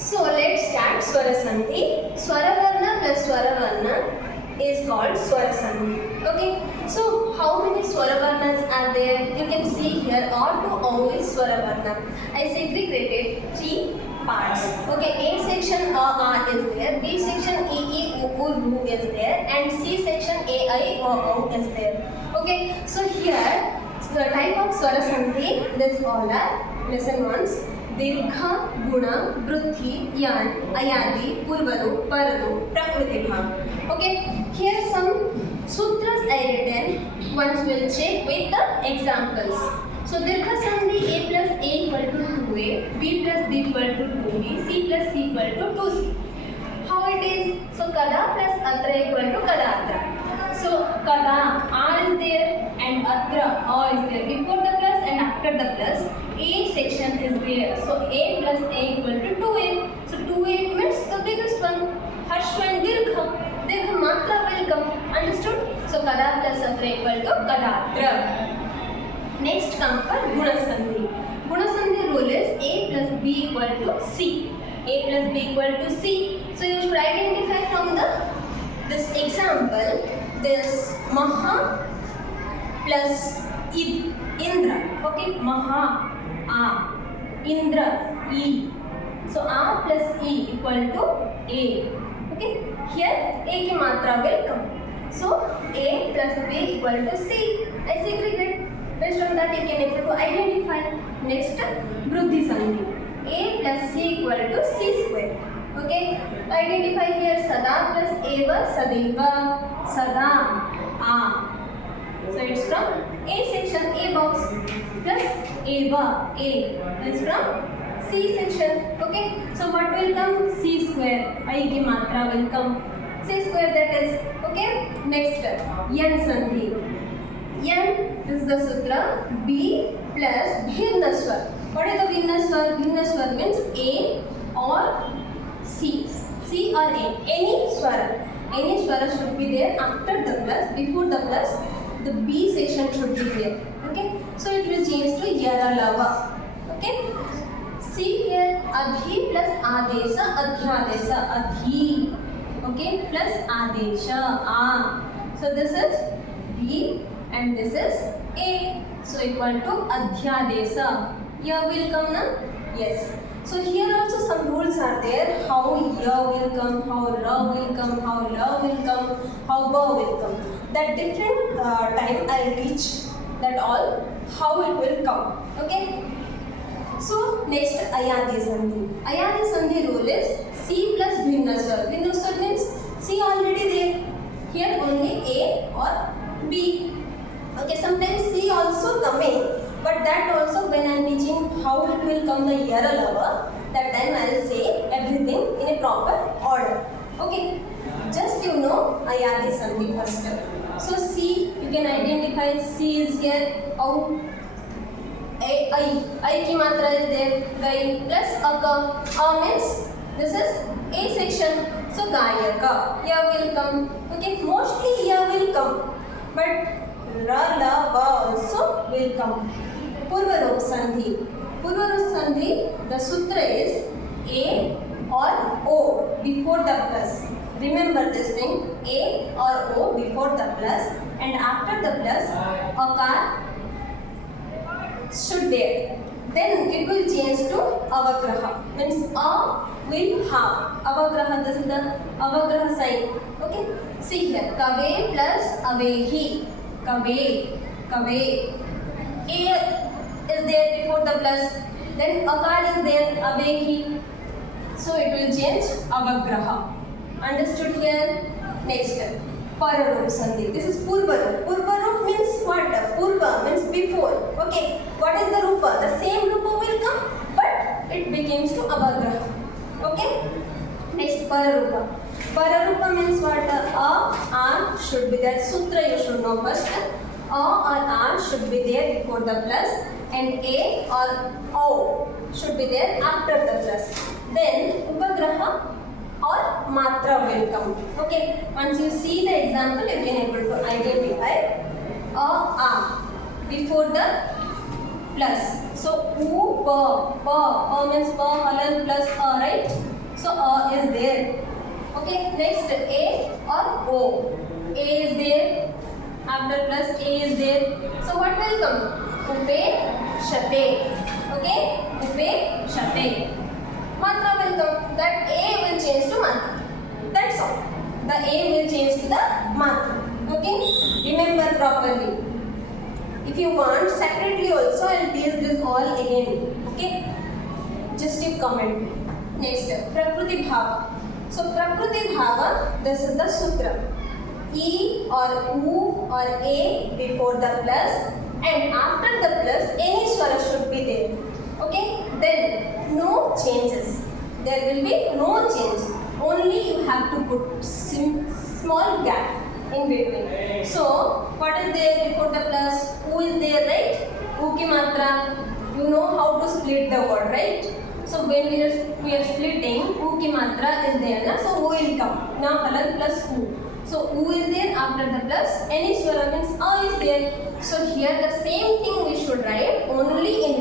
So let's start Swara Sandhi. Swara Varna plus Swara Varna is called Swara Sandhi. Okay. So how many Swara Varnas are there? You can see here O to O is Swara Varna. I segregated three parts. Okay. A section A is there. B section E U is there, and C section A I O is there. Okay. So here the type of Swara Sandhi. This all are listen once. दीर्घ गुण वृद्धि यान अयादि पूर्वरू पररू प्रकृति भाग. Okay, here some sutras I written. Once we'll check with the examples. So dirgha sandhi A plus A equal to 2A, B plus B equal to 2B, C plus C equal to 2C. How it is? So kada plus atra equal to kada atra. So kada A is there and atra A is there. Before the plus and after the plus, A section is there. So A plus A equal to 2A. So 2A means the biggest one. Harshva and dirgha. Dirgha matra will come. Understood? So kada plus atra equal to kada atra. Next come for guna sandhi. Guna sandhi rule is A plus B equal to C. A plus B equal to C. So you should identify from this example. This Maha plus Indra. Okay, Maha A, Indra E. So A plus E equal to A. Okay, here A ki matra will come. So A plus B equal to C. I segregate. Based on that you can able to identify. Next, Vruddhi Sandhi. A plus C equal to C square. Okay, identify here Sada plus Eva, Sadeva, Sada, A. So it's from A section, A box plus Eva, A. It's from C section. Okay, so what will come? C square. I ki matra will come. C square that is. Okay, next Yan Sandhi. Yan is the sutra B plus Bhinna Swar. What is the Bhinna Swar? Bhinna Swar means A or C. C or A. Any swara. Any swara should be there after the plus. Before the plus, the B section should be there. Okay. So it will change to Yara Lava. Okay. See here Adhi plus Adesha, Adhyadesha, Adhi. Okay. Plus Adesha, A. So this is B and this is A. So equal to Adhyadesha. Here will come na? Yes. So here also some rules are there. How ya will come, how ra will come, how la will come, how ba will come. That different time I will teach that all how it will come. Okay. So next Ayadi Sandhi. Ayadi Sandhi rule is C plus Bhinna Swar. Bhinna Swar means C already there. Here only A or B. Okay. Sometimes C also coming. But that also when I am teaching how it will come the Yara Lava, that time I will say everything in a proper order. Okay. Just you know Ayadi Sandhi first. So C, you can identify C is here. How? I ki matra is there. Gai plus Aka. A means this is A section. So Gayaka. Ya will come. Okay. Mostly Ya will come. But Ra, La, Va also will come. Purvarop Sandhi. Purvarop Sandhi, the sutra is A or O before the plus. Remember this thing, A or O before the plus, and after the plus, Akar should there. Then it will change to Avagraha. Means A will have. Avagraha, this is the Avagraha sign. Okay. See here, Kave plus Avehi. Kave, Kave. A is there before the plus, then Akar is there, Avehi. So it will change Avagraha. Understood here? Next, Pararup Sandhi. This is Purvarup. Purvarup means what? Purva means before. Okay. What is the Rupa? The same Rupa will come, but it becomes to Avagraha. Okay. Next, Pararupa. Pararupa means what? A should be there. Sutra you should know first. A or R should be there before the plus, and A or O should be there after the plus. Then Upagraha or Matra will come. Okay. Once you see the example, you can able to identify A before the plus. So U, Pa means Pa, Halal plus A, right? Next A or O. A is there. After plus A is there. So what will come? Upe shate. Okay? Upe shate. Matra will come. That A will change to matra. That's all. The A will change to the matra. Okay? Remember properly. If you want separately also, I'll teach this all again. Okay? Just you comment. Next, Prakriti Bhava. So Prakriti Bhava, this is the sutra. E or U or A before the plus, and after the plus any swara should be there. Okay? Then no changes. There will be no change. Only you have to put small gap in between. So what is there before the plus? U is there, right? U ki matra. You know how to split the word, right? So when we are splitting, U ki matra is there, na? So U will come. Now halan plus U. So U is there, after the plus any swara means A is there. So here the same thing we should write only in